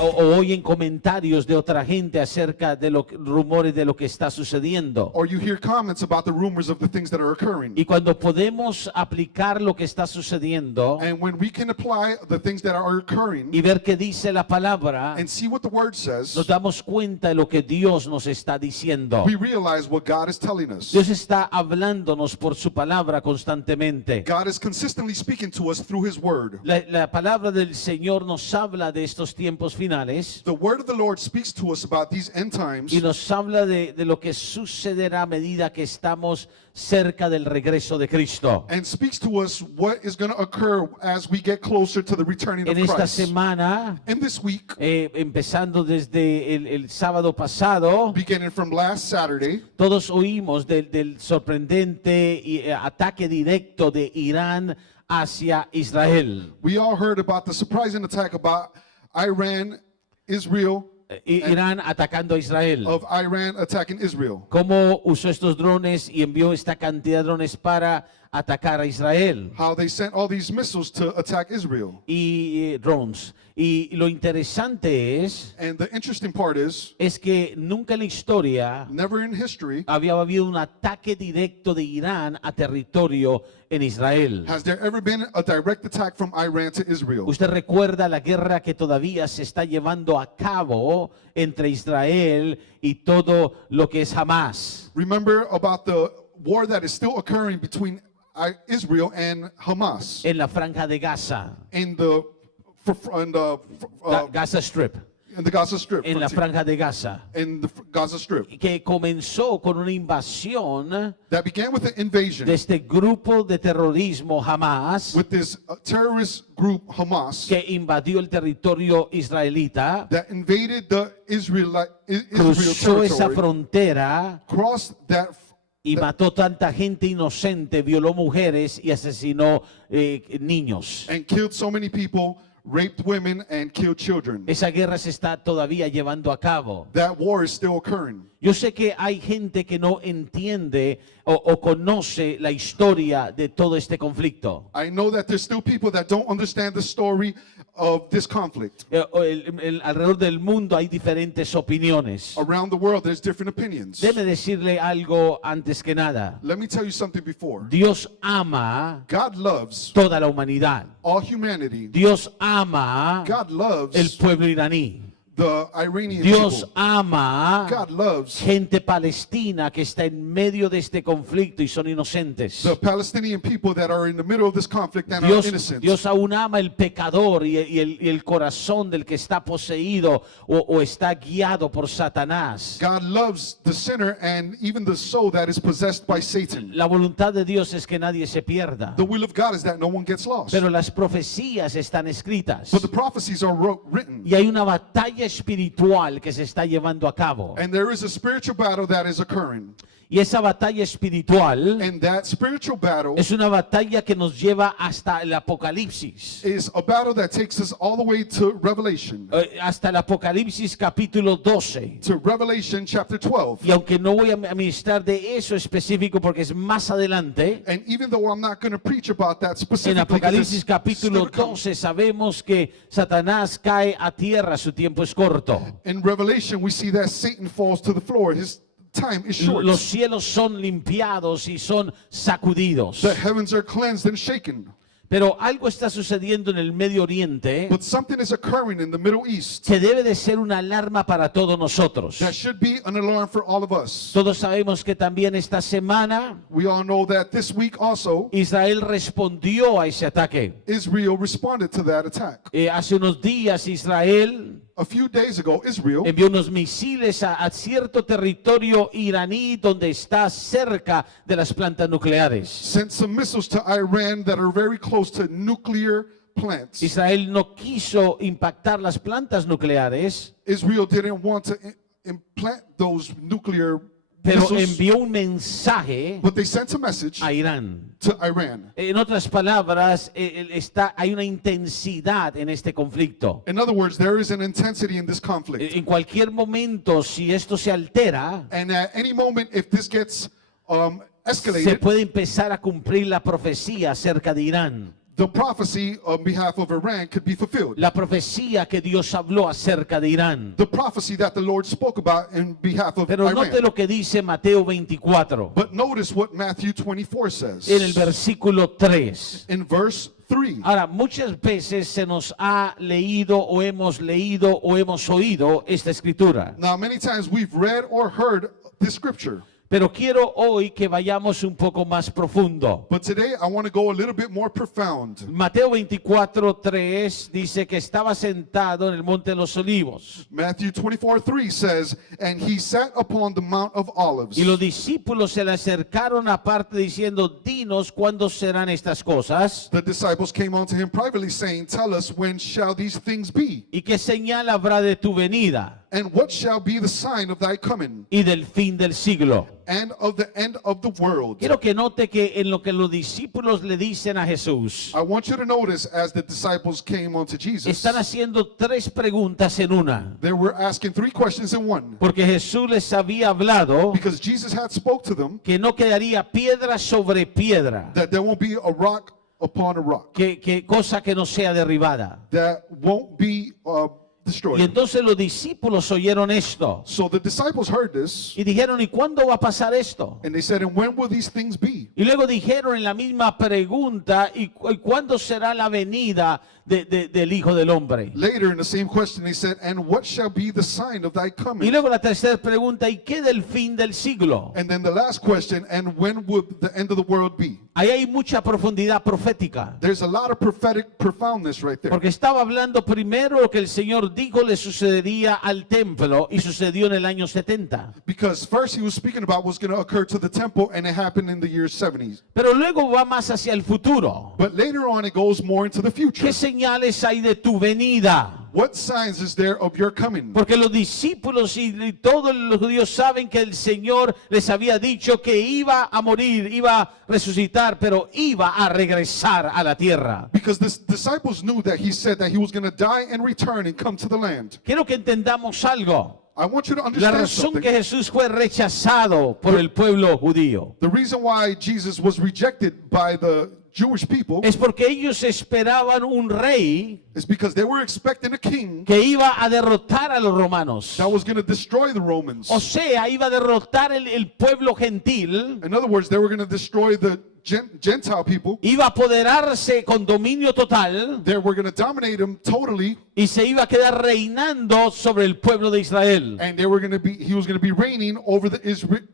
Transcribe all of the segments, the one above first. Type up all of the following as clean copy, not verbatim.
o oyen comentarios de otra gente acerca de los rumores de lo que está sucediendo. Or you hear comments about the rumors of the things that are occurring. Y cuando podemos aplicar lo que está sucediendo And when we can apply the things that are occurring y ver qué dice la palabra, and see what the word says, nos damos cuenta de lo que Dios nos está diciendo. we realize what God is telling us. Dios está hablándonos por su palabra constantemente. God is consistently speaking to us through His word. La palabra del Señor nos habla de estos tiempos finales The word of the Lord speaks to us about these end times, y nos habla de lo que sucederá a medida que estamos cerca del regreso de Cristo. and speaks to us what is going to occur as we get closer to the returning of En esta Christ. semana, And this week, empezando desde el sábado pasado, beginning from last Saturday, todos oímos del sorprendente ataque directo de Irán hacia Israel. we all heard about the surprising attack about Iran, Israel, Irán atacando a Israel. of Iran attacking Israel. Cómo usó estos drones y envió esta cantidad de drones para atacar a Israel. How they sent all these missiles to attack Israel. Y drones. Y lo interesante And the interesting part is, es que nunca en la historia never in history había habido un ataque directo de Irán a territorio en Israel. has there ever been a direct attack from Iran to Israel. Usted recuerda la guerra que todavía se está llevando a cabo entre Israel y todo lo que es Hamas. Remember about the war that is still occurring between Israel and Hamas En la franja de Gaza, in the Gaza Strip, Gaza Strip. en la frontier, franja de Gaza, in the Gaza Strip. que comenzó con una invasión That began with an invasion de este grupo de terrorismo Hamas with this terrorist group Hamas que invadió el territorio israelita, that invaded the Israel cruzó esa territory, frontera crossed that y mató tanta gente inocente, violó mujeres y asesinó niños. and killed so many people, raped women and killed children. Esa guerra se está todavía llevando a cabo. That war is still occurring. Yo sé que hay gente que no entiende o conoce la historia de todo este conflicto. I know that there's still people that don't understand the story of this conflict. Alrededor del mundo hay diferentes opiniones. Around the world, there's different opinions. Déjeme decirle algo antes que nada. Let me tell you something before. Dios ama God loves toda la humanidad. all humanity. Dios ama God el loves pueblo iraní. the Iranian Dios people. ama God loves gente palestina que está en medio de este conflicto y son inocentes. the Palestinian people that are in the middle of this conflict and are Dios, innocent. Dios aún ama el pecador y el corazón del que está poseído o está guiado por Satanás. God loves the sinner and even the soul that is possessed by Satan. La voluntad de Dios es que nadie se pierda. The will of God is that no one gets lost. Pero las profecías están escritas. But the prophecies are written. Y hay una batalla espiritual que se está llevando a cabo. And there is a spiritual battle that is occurring. Y esa batalla espiritual And that spiritual battle es una batalla que nos lleva hasta el Apocalipsis. is a battle that takes us all the way to Revelation. Hasta el Apocalipsis capítulo 12. To Revelation chapter 12. Y aunque no voy a ministrar de eso específico porque es más adelante, And even though I'm not going to preach about that en specifically, 'cause Apocalipsis it's capítulo still to come. 12 sabemos que Satanás cae a tierra, su tiempo es corto. In Revelation, we see that Satan falls to the floor. His time is short. Los cielos son limpiados y son sacudidos. The heavens are cleansed and shaken. Pero algo está sucediendo en el Medio Oriente But something is occurring in the Middle East que debe de ser una alarma para todos nosotros. that should be an alarm for all of us. Todos sabemos que también esta semana We all know that this week also, Israel respondió a ese ataque. Israel responded to that attack. Hace unos días Israel A few days ago, Israel envió unos misiles a cierto territorio iraní donde está cerca de las plantas nucleares. sent some missiles to Iran that are very close to nuclear plants. Israel no quiso impactar las plantas nucleares, Israel didn't want to implant those nuclear pero missiles, envió un mensaje but they sent a message a Irán. to Iran. En otras palabras, hay una intensidad en este conflicto. In other words, there is an intensity in this conflict. En cualquier momento, si esto se altera, And at any moment, if this gets se escalated, puede empezar a cumplir la profecía acerca de Irán. the prophecy on behalf of Iran could be fulfilled. La profecía que Dios habló acerca de Irán. The prophecy that the Lord spoke about in behalf of Pero note Iran. lo que dice Mateo 24, But notice what Matthew 24 says. en el versículo 3. In verse 3. Ahora, muchas veces se nos ha leído o hemos oído esta escritura. Now, many times we've read or heard this scripture. Pero quiero hoy que vayamos un poco más profundo. But today I want to go a little bit more profound. Mateo 24:3 dice que estaba sentado en el monte de los olivos. Matthew 24:3 says, and he sat upon the Mount of Olives. Y los discípulos se le acercaron aparte diciendo, dinos cuándo serán estas cosas The disciples came unto him privately, saying, tell us, when shall these things be? y qué señal habrá de tu venida And what shall be the sign of thy coming, y del fin del siglo. and of the end of the world? Quiero que note que en lo que los discípulos le dicen a Jesús, I want you to notice as the disciples came unto Jesus, están haciendo tres preguntas en una. they were asking three questions in one. Porque Jesús les había hablado Because Jesus had spoke to them que no quedaría piedra sobre piedra, that there won't be a rock upon a rock, que cosa que no sea derribada. that won't be Y destroyed. entonces los discípulos oyeron esto So the disciples heard this, y dijeron, ¿y cuándo va a pasar esto? and they said, and when will these things be? Y luego dijeron en la misma pregunta, ¿y cuándo será la venida del Hijo del Hombre? Later in the same question, they said, and what shall be the sign of thy Y coming? luego la tercera pregunta, ¿y qué del fin del siglo? And then the last question, and when will the end of the world be? Ahí hay mucha profundidad profética. There's a lot of prophetic profoundness right there. Porque estaba hablando primero lo que el Señor dijo le sucedería al templo y sucedió en el año 70. Because first he was speaking about what's going to occur to the temple, and it happened in the year 70s. Pero luego va más hacia el futuro. But later on, it goes more into the future. ¿Qué señales hay de tu venida? What signs is there of your coming? Porque los discípulos y todos los judíos saben que el Señor les había dicho que iba a morir, iba a resucitar, pero iba a regresar a la tierra. Because the disciples knew that he said that he was going to die and return and come to the land. Quiero que entendamos algo. I want you to La understand razón que something. Jesús fue rechazado por el pueblo judío The reason why Jesus was rejected by the Jewish people es porque ellos esperaban un rey is because they were expecting a king que iba a derrotar a los romanos. that was going to destroy the Romans. O sea, iba a derrotar el pueblo gentil, In other words, they were going to destroy the Gentile people. iba a apoderarse con dominio total They were going to dominate them totally, y se iba a quedar reinando sobre el pueblo de Israel. and he was going to be reigning over the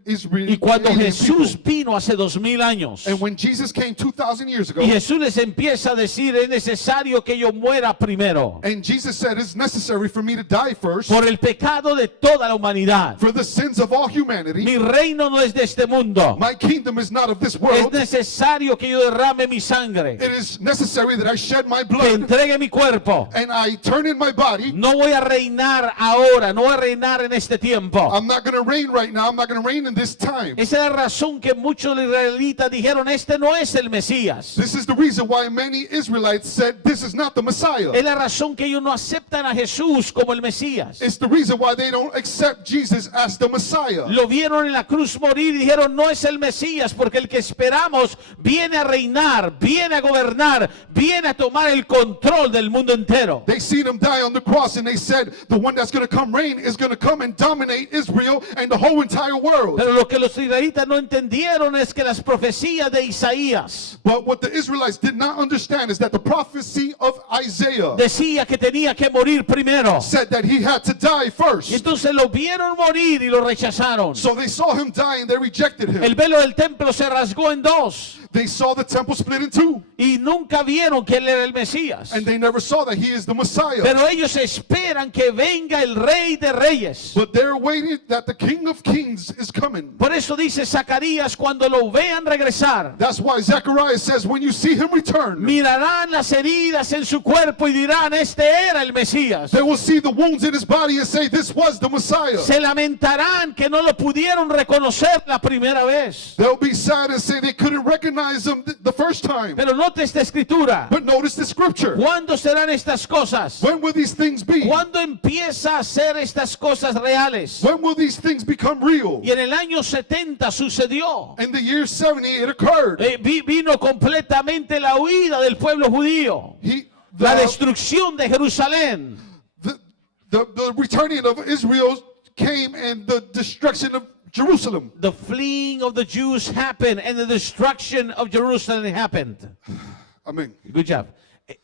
Israel. Y cuando Jesús vino hace 2000 años And when Jesus came 2,000 years ago, y Jesús les empieza a decir, es necesario que yo muera primero and Jesus said, it's necessary for me to die first por el pecado de toda la humanidad. for the sins of all humanity. Mi reino no es de este mundo. My kingdom is not of this Es world. necesario que yo derrame mi sangre, It is necessary that I shed my que blood entregue mi cuerpo. and I turn in my body. No voy a reinar ahora, no voy a reinar en este tiempo. I'm not going to reign right now. I'm not going to reign in this time. Esa es la razón que muchos israelitas dijeron, este no es el Mesías. This is the reason why many Israelites said this is not the Messiah. Es la razón que ellos no aceptan a Jesús como el Mesías. It's the reason why they don't accept Jesus as the Messiah. Lo vieron en la cruz morir y dijeron, no es el Mesías, porque el que esperamos viene a reinar, viene a gobernar, viene a tomar el control del mundo entero. They seen him die on the cross and they said the one that's going to come reign is going to come and dominate Israel and the whole entire world. Pero lo que los israelitas no entendieron es que las profecías de Isaías But what the Israelites did not understand is that the prophecy of Isaiah decía que tenía que morir primero. said that he had to die Y first. entonces lo vieron morir y lo rechazaron. So they saw him die and they rejected him. El velo del templo se rasgó en dos They saw the temple split in two y nunca vieron que él era el Mesías. and they never saw that he is the Messiah. Pero ellos esperan que venga el Rey de Reyes. But they're waiting that the King of Kings is coming. Por eso dice Zacarías, cuando lo vean regresar, That's why Zechariah says when you see him return, mirarán las heridas en su cuerpo y dirán, este era el Mesías. they will see the wounds in his body and say this was the Messiah. Se lamentarán que no lo pudieron reconocer la primera vez. They'll be sad and say they couldn't recognize recognize them the first time. Pero note esta escritura. But notice the scripture. ¿Cuándo serán estas cosas? When will these things be? ¿Cuándo empieza a ser estas cosas reales? When will these things become real? Y en el año 70 sucedió. In the year 70, it occurred. Vino completamente la huida del pueblo judío. La destrucción de Jerusalén. The returning of Israel came and the destruction of Jerusalem. The fleeing of the Jews happened and the destruction of Jerusalem happened. Amen. Good job.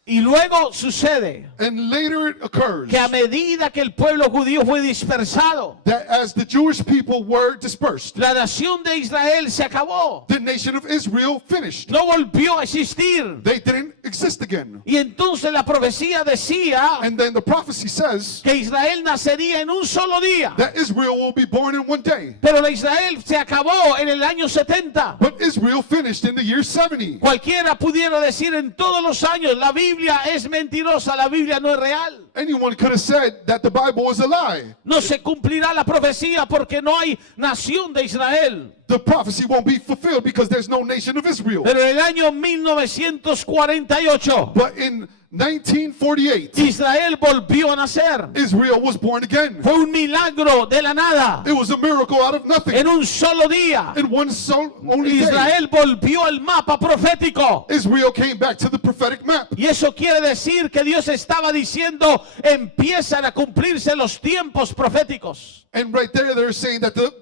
Y luego sucede And later it occurs que a medida que el pueblo judío fue dispersado, that as the Jewish people were dispersed, la nación de Israel se acabó. the nation of Israel finished. No volvió a existir. They didn't exist again. Y entonces la profecía decía And then the prophecy says que Israel nacería en un solo día. that Israel will be born in one day. Pero la Israel se acabó en el año 70. But Israel finished in the year 70. Cualquiera pudiera decir en todos los años, la Biblia es mentirosa, la Biblia no es real. Anyone could have said that the Bible is a lie. No se cumplirá la profecía porque no hay nación de Israel. The prophecy won't be fulfilled because there's no nation of Israel. Pero en el año 1948, But in 1948, Israel volvió a nacer. Israel was born again. Fue un milagro de la nada. It was a miracle out of nothing. En un solo día, In one only day, Israel volvió al mapa profético. Israel came back to the prophetic map. Y eso quiere decir que Dios estaba diciendo, empiezan a cumplirse los tiempos proféticos. And right there, they're saying that the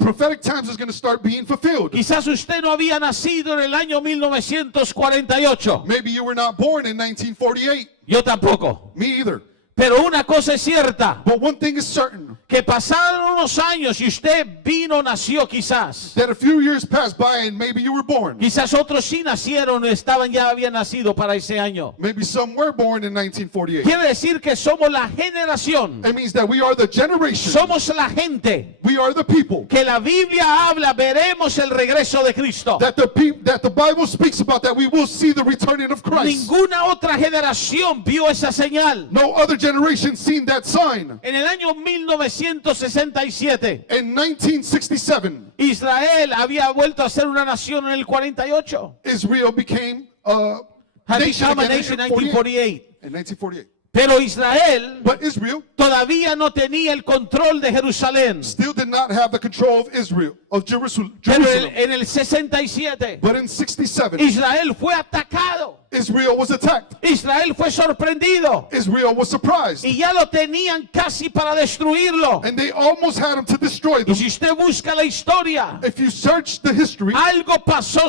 prophetic times is going to start being fulfilled. Quizás usted no había nacido en el año 1948. Maybe you were not born in 1948. Yo tampoco. Me either. Pero una cosa es cierta, But one thing is certain, que pasaron unos años y usted vino, nació quizás. that a few years passed by and maybe you were born. Quizás otros sí nacieron, ya habían nacido para ese año. Maybe some were born in 1948. Quiere decir que somos la generación, It means that we are the generation. somos la gente We are the people. que la Biblia habla, veremos el regreso de Cristo. That the Bible speaks about, that we will see the returning of Christ. Ninguna otra generación vio esa señal. No other generation seen that sign. En el año 1967, In 1967, Israel había vuelto a ser una nación en el 48. Israel became a Had nation become a again nation in in 1948. 1948. In 1948. Pero Israel But Israel todavía no tenía el control de Jerusalén. still did not have the control of Israel, of Jerusalem. Pero en el 67, But in 67, Israel fue atacado. Israel was attacked. Israel fue sorprendido. Israel was surprised. Y ya lo tenían casi para destruirlo. And they almost had him to destroy Y them. si usted busca la historia, If you search the history, algo pasó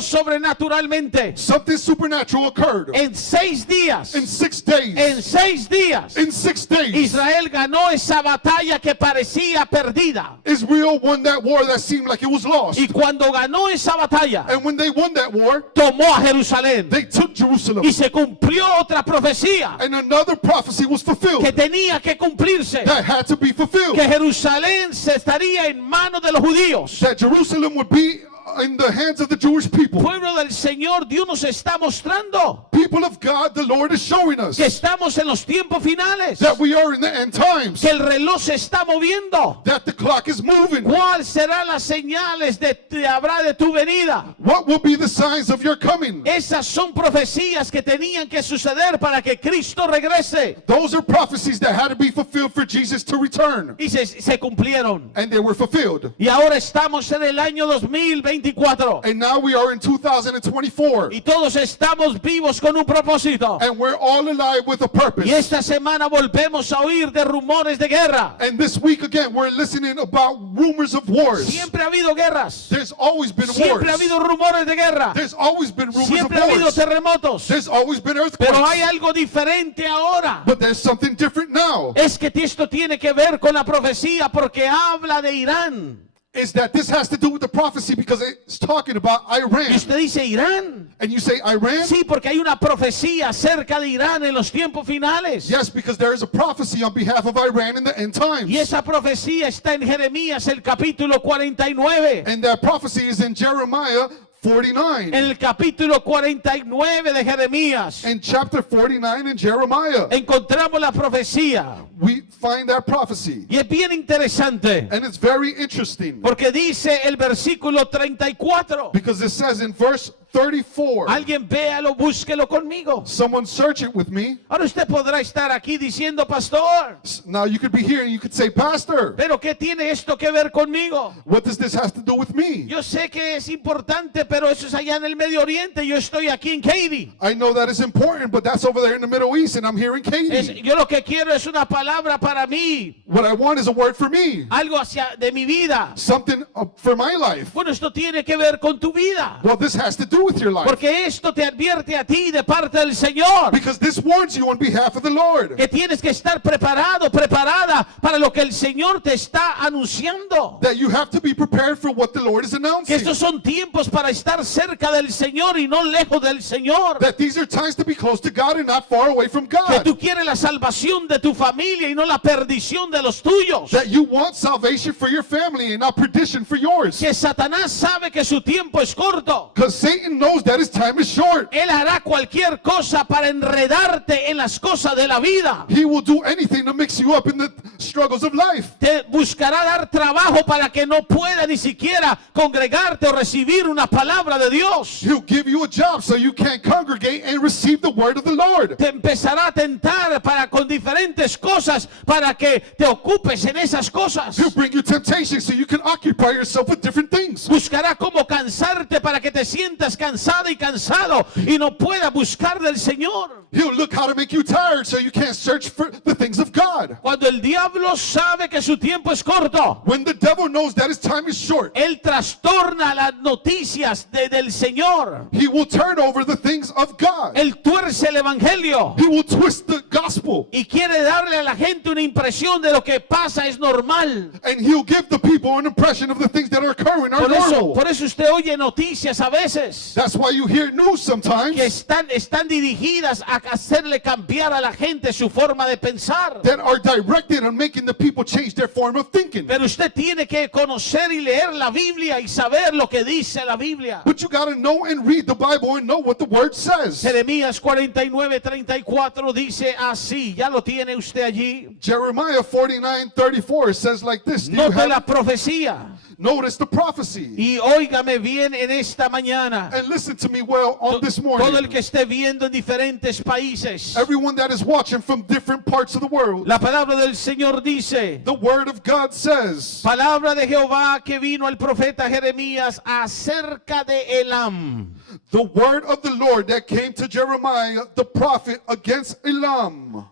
sobrenaturalmente. something supernatural occurred. En 6 días, In 6 days, en 6 días, in 6 days, Israel ganó esa batalla que parecía perdida. Israel won that war that seemed like it was lost. Y cuando ganó esa batalla, And when they won that war, tomó a Jerusalén. they took Jerusalem. Y se cumplió otra profecía And another prophecy was fulfilled que tenía que cumplirse. that had to be fulfilled. Que Jerusalén se estaría en manos de los judíos. That Jerusalem would be in the hands of the Jewish people. Pueblo del Señor, Dios nos está mostrando People of God, the Lord is showing us que estamos en los tiempos finales. that we are in the end times. Que el reloj se está moviendo. That the clock is moving. ¿Cuáles serán las señales habrá de tu venida? What will be the signs of your coming? Esas son profecías que tenían que suceder para que Cristo regrese. Those are prophecies that had to be fulfilled for Jesus to return. Y se cumplieron. And they were fulfilled. Y ahora estamos en el año 2024. And now we are in 2024. Y todos estamos vivos con un propósito. And we're all alive with a purpose. Y esta semana volvemos a oír de rumores de guerra. And this week again, we're listening about rumors of wars. Siempre ha habido guerras. There's always been Siempre ha wars. habido rumores de guerra. There's always been rumors of Siempre ha habido wars. terremotos. There's always been Pero hay earthquakes. algo diferente ahora. But there's something different now. Es que esto tiene que ver con la profecía porque habla de Irán. Is that this has to do with the prophecy because it's talking about Y Iran. usted dice Irán. And you say Iran? Sí, porque hay una profecía acerca de Irán en los tiempos finales. Yes, because there is a prophecy on behalf of Iran in the end times. Y esa profecía está en Jeremías el capítulo 49. And that prophecy is in Jeremiah 49. En el capítulo 49 de Jeremías In chapter 49 in Jeremiah, encontramos la profecía. we find that prophecy. Y es bien interesante And it's very interesting porque dice el versículo 34. because it says in verse 34. Alguien véalo, búsquelo conmigo. Someone search it with me. Ahora usted podrá estar aquí diciendo, pastor, Now you could be here and you could say, Pastor, pero ¿qué tiene esto que ver conmigo? what does this have to do with me? Yo sé que es importante, pero eso es allá en el Medio Oriente. Yo estoy aquí en Katy. I know that is important, but that's over there in the Middle East and I'm here in Katy. Yo lo que quiero es una palabra para mí, What I want is a word for me. algo hacia de mi vida. Something for my life. Bueno, esto tiene que ver con tu vida, Well, this has to do with your life. porque esto te advierte a ti de parte del Señor Because this warns you on behalf of the Lord. que tienes que estar preparado, preparada para lo que el Señor te está anunciando. That you have to be prepared for what the Lord is Que announcing. estos son tiempos para estar cerca del Señor y no lejos del Señor. That these are times to be close to God and not far away from Que God. tú quieres la salvación de tu familia y no la perdición de los tuyos. That you want salvation for your family and not perdition for yours. Que Satanás sabe que su tiempo es corto. Because Satan knows that his time is short. Él hará cualquier cosa para enredarte en las cosas de la vida. He will do anything to mix you up in the struggles of life. Te buscará dar trabajo para que no pueda ni siquiera congregarte o recibir una palabra de Dios. He'll give you a job so you can't congregate and receive the word of the Lord. Te empezará a tentar para con diferentes cosas para que te ocupes en esas cosas. He'll bring you temptation so you can occupy yourself with different things. Buscará cómo cansarte para que te sientas cansada y cansado y no puedas buscar del Señor. He'll look how to make you tired so you can't search for the things of God. Cuando el diablo sabe que su tiempo es corto, When the devil knows that his time is short, él trastorna las noticias del Señor. he will turn over the things of God. Él tuerce el evangelio He will twist the gospel. y quiere darle a la gente una impresión de lo que pasa es normal. And he'll give the people an impression of the things that are occurring are normal. Por eso usted oye noticias a veces That's why you hear news sometimes que están dirigidas a hacerle cambiar a la gente su forma de pensar. that are directed on making the people change their form of thinking. Pero usted tiene que conocer y leer la Biblia y saber lo que dice la Biblia. But you got to know and read the Bible and know what the word says. Jeremías 49:34 dice así. ¿Ya lo tiene usted allí? Jeremiah 49:34 says like this. Do you Note have- la profecía. Notice the prophecy. Y óigame bien en esta mañana. And listen to me well on this Todo el morning. que esté viendo en diferentes países. Everyone that is watching from different parts of the world. La palabra del Señor dice. The word of God says. Palabra de Jehová que vino al profeta Jeremías acerca de Elam. The word of the Lord that came to Jeremiah the prophet against Elam.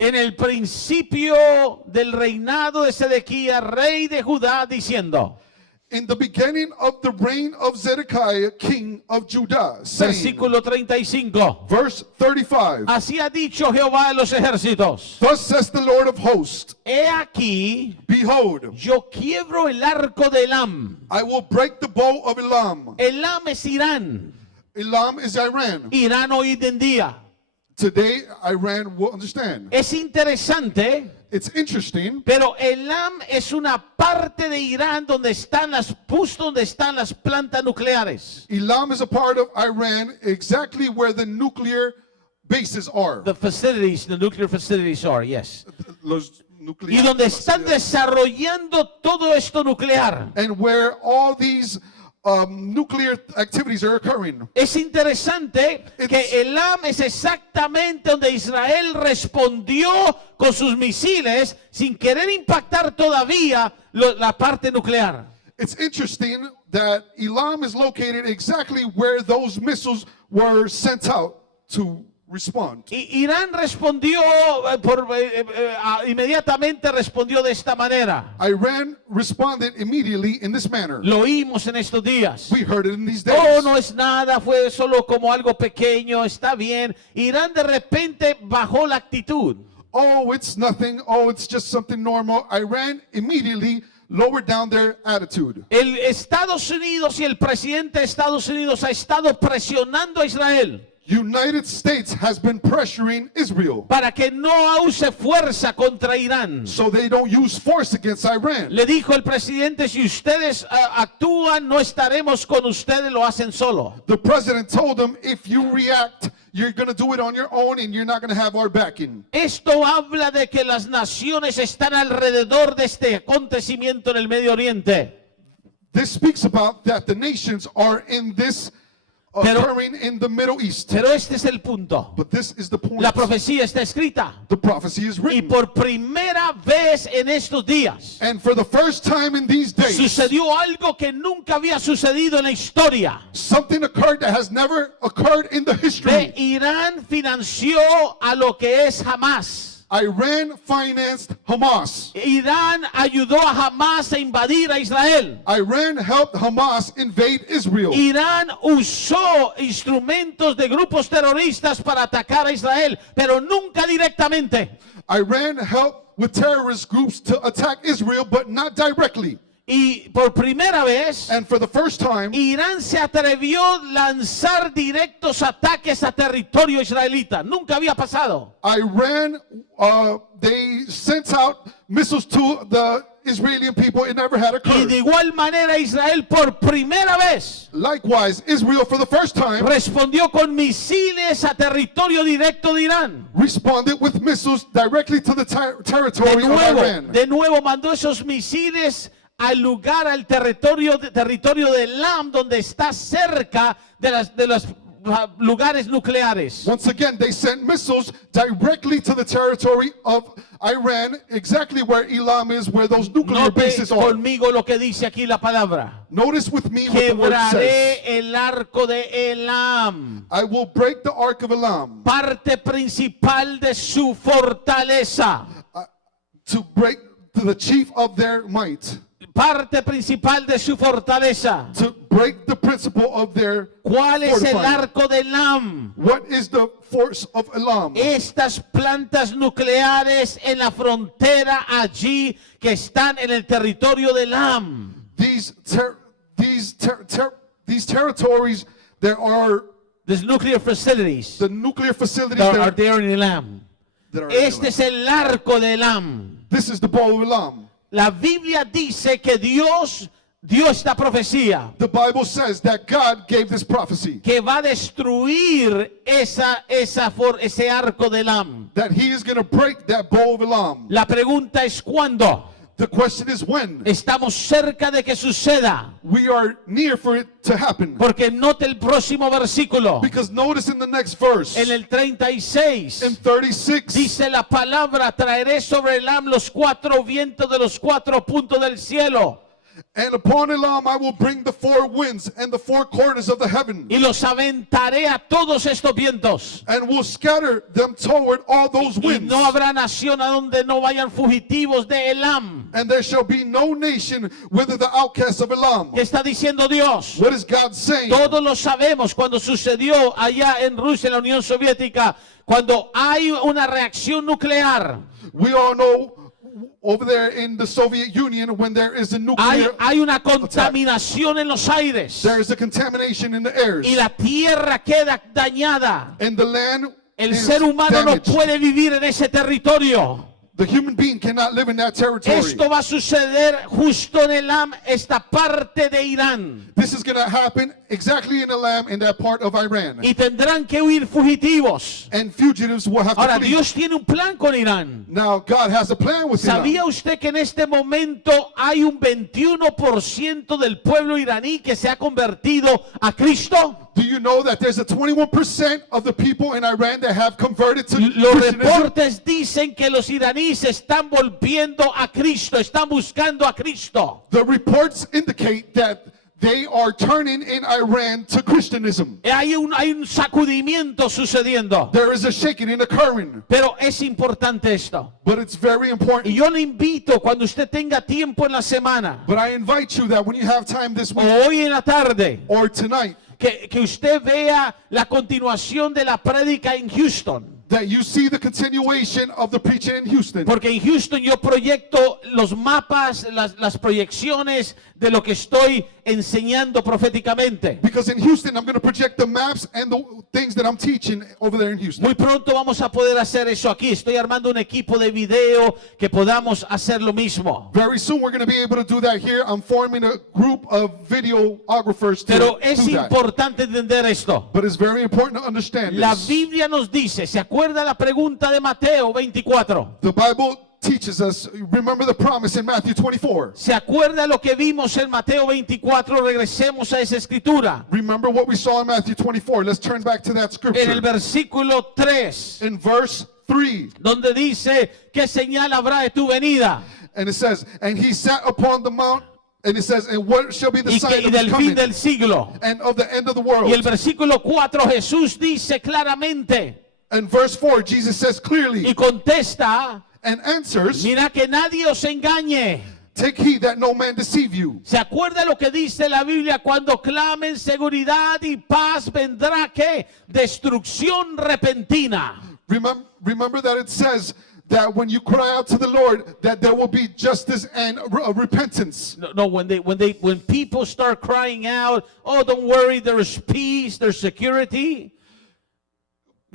En el principio del reinado de Sedequías, rey de Judá, diciendo. In the beginning of the reign of Zedekiah, king of Judah, saying, Versículo 35. verse 35, Así ha dicho Jehová de los ejércitos. thus says the Lord of hosts, He aquí, behold, yo quiebro el arco de Elam. I will break the bow of Elam. Elam es Irán. Elam is Iran. Irán hoy en día. Today, Iran will understand. Es interesante, It's interesting, pero Elam es una parte de Irán donde están donde están las plantas nucleares. Elam is a part of Iran exactly where the nuclear bases are. The nuclear facilities are, yes. Los Y nuclear- donde están desarrollando todo esto nuclear. and where all these nuclear activities are occurring. Es interesante que Elam es exactamente donde Israel respondió con sus misiles sin querer impactar todavía la parte nuclear. It's interesting that Elam is located exactly where those missiles were sent out to respond. Y Irán respondió, inmediatamente respondió de esta manera. Iran responded immediately in this manner. Lo oímos en estos días. We heard it in these days. Oh, no es nada, fue solo como algo pequeño, está bien. Irán de repente bajó la actitud. Oh, it's nothing. Oh, it's just something normal. Iran immediately lowered down their attitude. El Estados Unidos y el presidente de Estados Unidos ha estado presionando a Israel United States has been pressuring Israel para que no use fuerza contra Irán. so they don't use force against Iran. Le dijo el presidente, si ustedes actúan, no estaremos con ustedes, lo hacen solo. The president told them, if you react, you're going to do it on your own and you're not going to have our backing. Esto habla de que las naciones están alrededor de este acontecimiento en el Medio Oriente. This speaks about that the nations are in this occurring in the Middle East. Pero este es el punto. But this is the point. La profecía está escrita. The prophecy is Y written. por primera vez en estos días And for the first time in these days, sucedió algo que nunca había sucedido en la historia. something occurred that has never occurred in the De history. Irán financió a lo que es Hamas. Iran financed Hamas. Irán ayudó a Hamas a invadir a Israel. Iran helped Hamas invade Israel. Irán usó instrumentos de grupos terroristas para atacar a Israel, pero nunca directamente. Iran helped with terrorist groups to attack Israel, but not directly. Y por primera vez, And for the first time, Irán se atrevió a lanzar directos ataques a territorio israelita. Nunca había pasado. Iran, they sent out missiles to the Israeli people. It never had Y occurred. de igual manera Israel por primera vez Likewise, Israel, for the first time, respondió con misiles a territorio directo de Irán. responded with missiles directly to the territory of Iran. De nuevo mandó esos misiles al lugar, al territorio de Elam, donde está cerca de los lugares nucleares. Once again, they sent missiles directly to the territory of Iran, exactly where Elam is, where those nuclear Note bases are. conmigo lo que dice aquí la palabra. Notice with me what the word says. Quebraré el arco de Elam, I will break the ark of Elam parte principal de su fortaleza. to break to the chief of their might, Parte principal de su fortaleza. to break the principle of their ¿Cuál es el fortifying. arco de Elam? What is the force of Elam? Estas plantas nucleares en la frontera allí que están en el territorio de Elam. These territories, there are These nuclear facilities the nuclear facilities that are that there in Elam. are in Este Elam. es el arco de Elam. This is the bow of Elam. La Biblia dice que Dios dio esta profecía, The Bible says that God gave this prophecy, que va a destruir ese arco de Elam. that he is going to break that bow of Elam. La pregunta es ¿cuándo? The question is when. Estamos cerca de que suceda, We are near for it to happen. porque note el próximo versículo. Because notice in the next verse, En el 36 in 36, dice la palabra: traeré sobre Elam los cuatro vientos de los cuatro puntos del cielo and upon Elam I will bring the four winds and the four corners of the heaven, y los aventaré a todos estos vientos. and will scatter them toward all those Y winds. no habrá nación a donde no vayan fugitivos de Elam. And there shall be no nation whither the outcasts of Elam. ¿Qué está diciendo Dios? What is God saying? Todos lo sabemos cuando sucedió allá en Rusia, en la Unión Soviética, cuando hay una reacción nuclear. We all know over there in the Soviet Union, when there is a nuclear, Hay una contaminación en los aires there is a contamination in the airs, y la tierra queda dañada. and the land El is ser humano no damaged. puede vivir en ese territorio. The human being cannot live in that territory. Esto va a suceder justo en Elam, esta parte de Irán. This is going to happen exactly in Elam, in that part of Iran. Y tendrán que huir fugitivos. And fugitives will have Ahora, to flee. Dios tiene un plan con Irán. Now, God has a plan with Iran. ¿Sabía usted que en este momento hay un 21% del pueblo iraní que se ha convertido a Cristo? Do you know that there's a 21% of the people in Iran that have converted to Los Christianism? reportes dicen que los iraníes están volviendo a Cristo, están buscando a Cristo. The reports indicate that they are turning in Iran to Christianism. Hay un sacudimiento sucediendo. There is a shaking and occurring. Pero es importante esto. But it's very Y important. yo le invito, cuando usted tenga tiempo en la semana, But I invite you that when you have time this o week hoy en la tarde, or tonight, que usted vea la continuación de la prédica en Houston. that you see the continuation of the preaching in Houston. Porque en Houston yo proyecto los mapas, las proyecciones de lo que estoy enseñando proféticamente. Because in Houston, I'm going to project the maps and the things that I'm teaching over there in Houston. Muy pronto vamos a poder hacer eso aquí. Estoy armando un equipo de video que podamos hacer lo mismo. Very soon, we're going to be able to do that here. I'm forming a group of videographers to Pero es do that. importante entender esto. But it's very important to understand La this. Biblia nos dice, ¿se acuerda la pregunta de Mateo 24? The Bible teaches teaches us, remember the promise in Matthew 24. ¿Se acuerda lo que vimos en Mateo 24? Regresemos a esa escritura. Remember what we saw in Matthew 24. Let's turn back to that En el scripture. versículo 3, In verse 3, donde dice, ¿qué señal habrá de tu venida? and it says, and he sat upon the mount, and it says, and what shall be the Y sign of his del fin coming del siglo. and of the end of the Y el world? versículo 4, Jesús dice claramente And verse 4, Jesus says y clearly contesta, and answers, mira que nadie os engañe. take heed that no man deceive you. ¿Se acuerda lo que dice la Biblia? Cuando clamen seguridad y paz, vendrá ¿qué? Destrucción repentina. Remember that it says that when you cry out to the Lord, that there will be justice and repentance. No, when people start crying out, oh, don't worry, there's peace, there's security.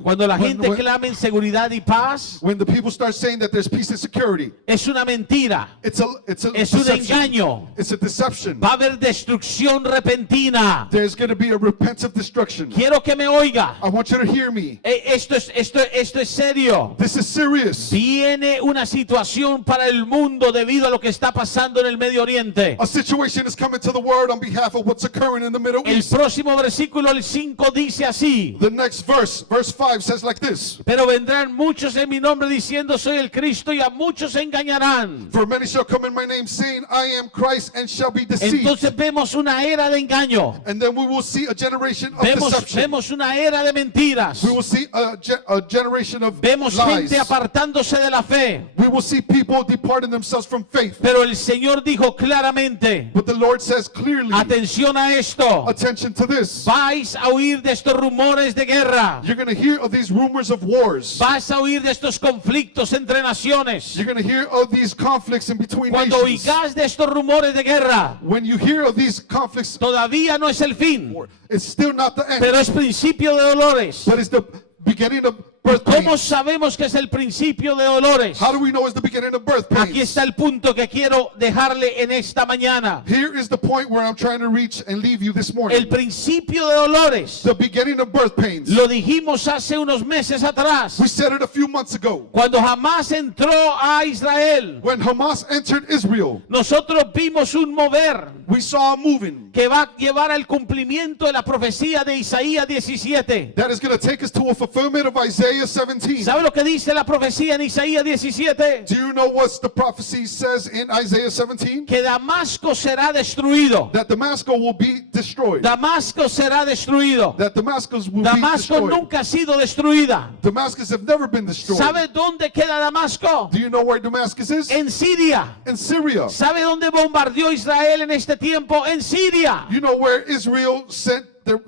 Cuando la gente clama en seguridad y paz, When the people start saying that there's peace and security, es una mentira, it's a es un deception. engaño. It's a deception. Va a haber destrucción repentina. There's going to be a repentant destruction. Quiero que me oiga. I want you to hear me. Esto es serio. This is serious. Viene una situación para el mundo debido a lo que está pasando en el Medio Oriente. A situation is coming to the world on behalf of what's occurring in the Middle El East. próximo versículo, el 5, dice así. The next verse 5 says like this. Pero vendrán muchos en mi nombre diciendo soy el Cristo y a muchos engañarán. For many shall come in my name, saying, I am Christ, and shall be deceived. Entonces vemos una era de engaño. And then we will see a generation of deception. Vemos una era de mentiras. We will see a generation of Vemos lies. gente apartándose de la fe. We will see people departing themselves from faith. Pero el Señor dijo claramente, But the Lord says clearly, atención a esto, attention to this. vais a oír de estos rumores de guerra. You're going to hear of these rumors of wars. Vas a oír de estos conflictos entre naciones. You're going to hear of these conflicts in between Cuando nations. oigas de estos rumores de guerra, When you hear of these conflicts, todavía no es el fin, it's still not the end, pero es principio de dolores. but it's the beginning of birth ¿Cómo pains. sabemos que es el principio de dolores? How do we know it's the beginning of birth Aquí pains? está el punto que quiero dejarle en esta mañana. Here is the point where I'm trying to reach and leave you this El morning. principio de dolores, The beginning of birth pains. lo dijimos hace unos meses atrás, We said it a few months ago. cuando Hamás entró a Israel. When Hamas entered Israel, Nosotros vimos un mover we saw a moving que va a llevar al cumplimiento de la profecía de Isaías 17. that is going to take us to a fulfillment of Isaiah 17. ¿Sabe lo que dice la profecía en Isaías 17? Do you know what the prophecy says in Isaiah 17? Que Damasco será destruido. That Damascus will be destroyed. Damasco será destruido. That Damascus will be Damasco destroyed. nunca ha sido destruida. Damascus have never been destroyed. ¿Sabe dónde queda Damasco? Do you know where Damascus is? En Siria. In Syria. ¿Sabe dónde bombardeó Israel en este tiempo? En Siria. You know where Israel sent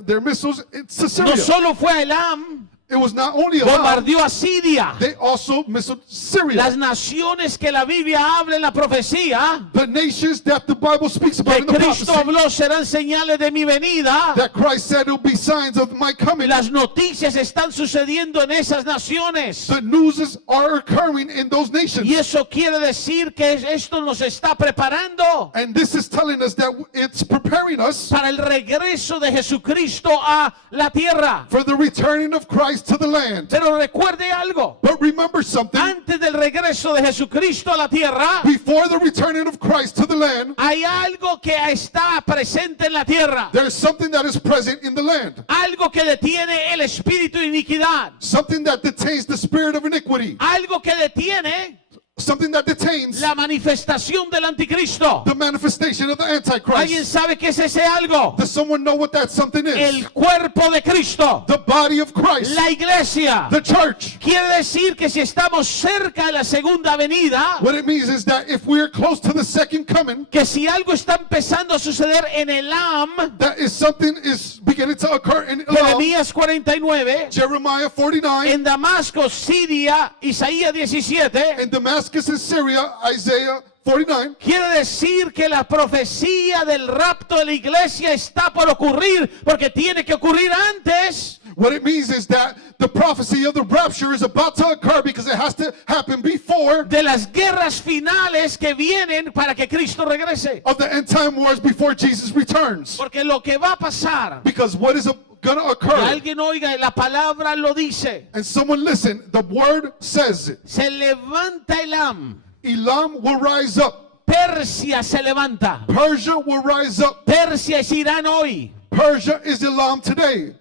their missiles? It's to No Syria. solo fue a Elam, It was not only Iran, bombardeó a Siria. they also missiled Syria. Las naciones que la Biblia habla en la profecía, The nations that the Bible speaks about que in the Cristo prophecy, habló serán señales de mi venida. that Christ said it will be signs of my coming. Las noticias están sucediendo en esas naciones. The news are occurring in those nations. Y eso quiere decir que esto nos está preparando And this is telling us that it's preparing us para el regreso de Jesucristo a la tierra. for the returning of Christ to the land. Pero recuerde algo, But remember something, antes del regreso de Jesucristo a la tierra, before the returning of Christ to the land, hay algo que está presente en la tierra. there's something that is present in the land. Algo que detiene el espíritu de iniquidad. Something that detains the spirit of iniquity. Algo que detiene Something that detains la manifestación del anticristo. the manifestation of the ¿Alguien Antichrist. sabe qué es ese algo? Does someone know what that something is? El cuerpo de Cristo, The body of Christ. la iglesia. The church. Quiere decir que si estamos cerca de la segunda venida, What it means is that if we're close to the second coming, que si algo está empezando a suceder en Elam, that is something is beginning to occur in Elam, Jeremías 49, Jeremiah 49, en Damasco, Siria, Isaías 17, in Damascus and Syria, Isaiah 49. quiere decir que la profecía del rapto de la iglesia está por ocurrir, porque tiene que ocurrir antes What it means is that the prophecy of the rapture is about to occur because it has to happen before de las guerras finales que vienen para que Cristo regrese. of the end time wars, before Jesus returns. Porque lo que va a pasar, Because what is going to que occur, alguien oiga, la palabra lo dice, and someone listen, the word says it. se levanta Elam Elam will rise up. Persia se levanta. Persia will rise up. Persia es Irán hoy. Persia is Elam today.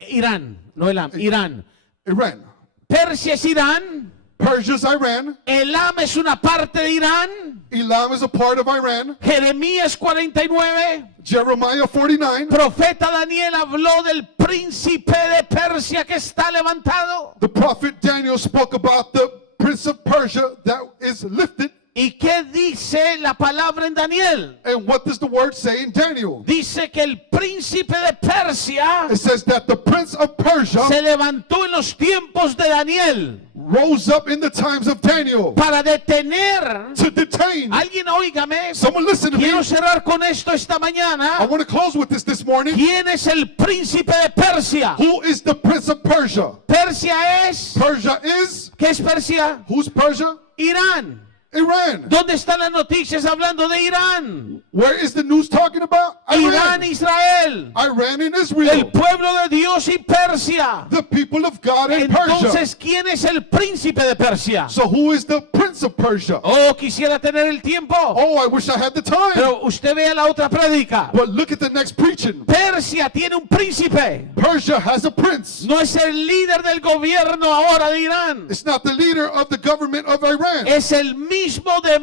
Irán, no Elam, Irán. Iran. Persia es Irán. Persia is Iran. Elam es una parte de Irán. Elam is a part of Iran. Jeremías 49. Jeremiah 49. Profeta Daniel habló del príncipe de Persia que está levantado. The prophet Daniel spoke about the prince of Persia that is lifted. ¿Y qué dice la palabra en Daniel? And what does the word say in Daniel? Dice que el príncipe de Persia It says that the prince of Persia se levantó en los tiempos de Daniel rose up in the times of Daniel para detener. to detain. Alguien oígame. Someone listen to me. Quiero cerrar con esto esta I mañana. want to close with this morning. ¿Quién es el príncipe de Persia? Who is the prince of Persia? Persia es. Persia is, ¿Qué es Persia? who's Persia? Irán. Iran. ¿Dónde están las noticias hablando de Irán? Where is the news talking about? Irán, Iran. Israel. Iran and El Israel. pueblo de Dios y Persia. The people of God in Persia. Entonces, ¿quién es el príncipe de Persia? So who is the prince of Persia? Oh, quisiera tener el tiempo. Oh, I wish I had the time. Pero usted vea la otra prédica. But look at the next preaching. Persia tiene un príncipe. Persia has a prince. No es el líder del gobierno ahora de Irán. It's not the leader of the government of Iran. Es el mismo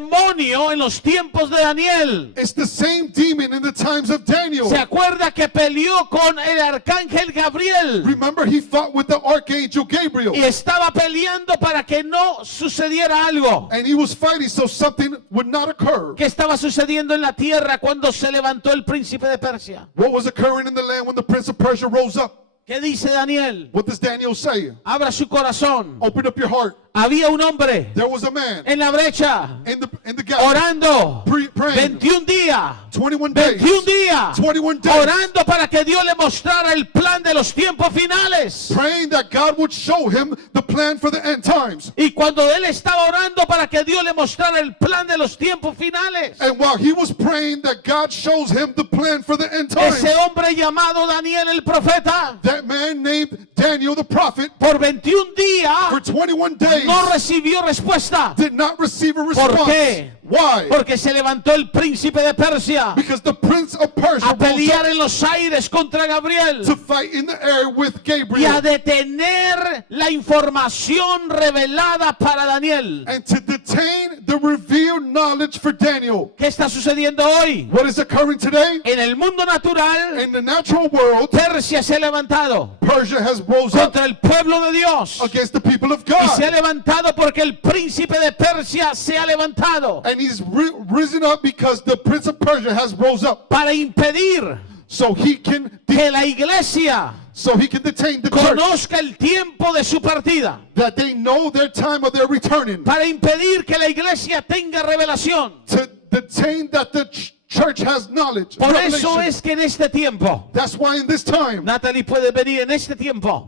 demonio en los tiempos de Daniel. It's the same demon in the times of Daniel. ¿Se acuerda que peleó con el arcángel Gabriel? Remember, he fought with the archangel Gabriel. Y estaba peleando para que no sucediera algo. And he was fighting so something would not occur. ¿Qué estaba sucediendo en la tierra cuando se levantó el príncipe de Persia? What was occurring in the land when the prince of Persia rose up? ¿Qué dice Daniel? What does Daniel say? Abra su corazón. Open up your heart. Había un hombre There was a man en la brecha in the gap orando praying 21 días. 21 days. 21 días 21 days. orando para que Dios le mostrara el plan de los tiempos finales. Praying that God would show him the plan for the end times. Y cuando él estaba orando para que Dios le mostrara el plan de los tiempos finales, And while he was praying that God shows him the plan for the end times, ese hombre llamado Daniel el profeta, that man named Daniel the prophet por 21 días for 21 days no recibió respuesta. did not receive a response. ¿Por qué? Why? Porque se levantó el príncipe de Persia Because the prince of Persia a rose pelear up en los aires contra Gabriel to fight in the air with y a Gabriel detener la información revelada para Daniel. and to detain the revealed knowledge for Daniel. ¿Qué está sucediendo hoy? What is occurring today? En el mundo natural, In the natural world, Persia se ha levantado Persia has rose up contra el pueblo de Dios. against the people of Y se ha God. levantado porque el príncipe de Persia se ha levantado And he's risen up because the prince of Persia has rose up. para impedir So he can que la iglesia detain the church, conozca el tiempo de su partida, that they know their time of their returning, para impedir que la iglesia tenga revelación. to detain that the church has knowledge. Por eso revelation. es que en este tiempo, That's why in this time, Natalie puede venir, en este tiempo,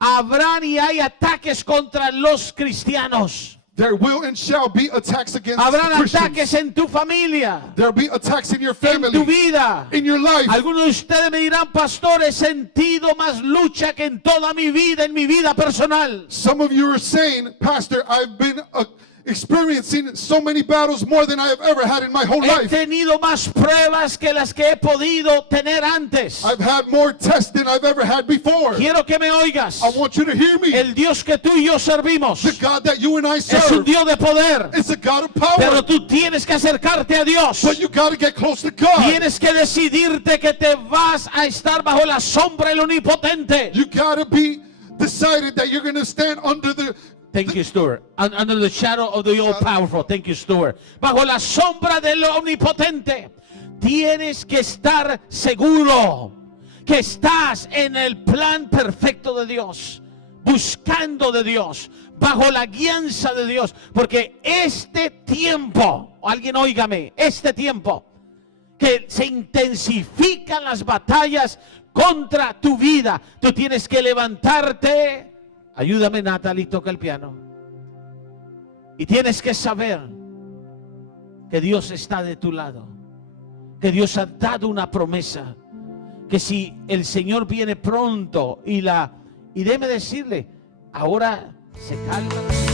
habrán y hay ataques contra los cristianos. there will and shall be attacks against Habrán Christians. ataques en tu familia, There will be attacks in your en tu family, vida. in your life. Algunos de ustedes me dirán, pastor, he sentido más lucha que en toda mi vida, en mi vida personal. Some of you are saying, Pastor, I've been experiencing so many battles more than I have ever had in my whole He life. tenido más pruebas que las que he podido tener antes. I've had more tests than I've ever had before. Quiero que me oigas. I want you to hear me. El Dios que tú y yo servimos The God that you and I es un serve, Dios de poder. it's a God of Pero power. tú tienes que acercarte a Dios. But you got to get close to God. Tienes que decidirte que te vas a estar bajo la sombra del Omnipotente. You got to be decided that you're going to stand under the Thank you, Stuart. Under the shadow of the all-powerful. Thank you, Stuart. Bajo la sombra del Omnipotente. Tienes que estar seguro que estás en el plan perfecto de Dios. Buscando de Dios. Bajo la guianza de Dios. Porque este tiempo, alguien óigame, este tiempo, que se intensifican las batallas contra tu vida. Tú tienes que levantarte. Ayúdame, Natalie, toca el piano. Y tienes que saber que Dios está de tu lado. Que Dios ha dado una promesa. Que si el Señor viene pronto y déjeme decirle, ahora se calma.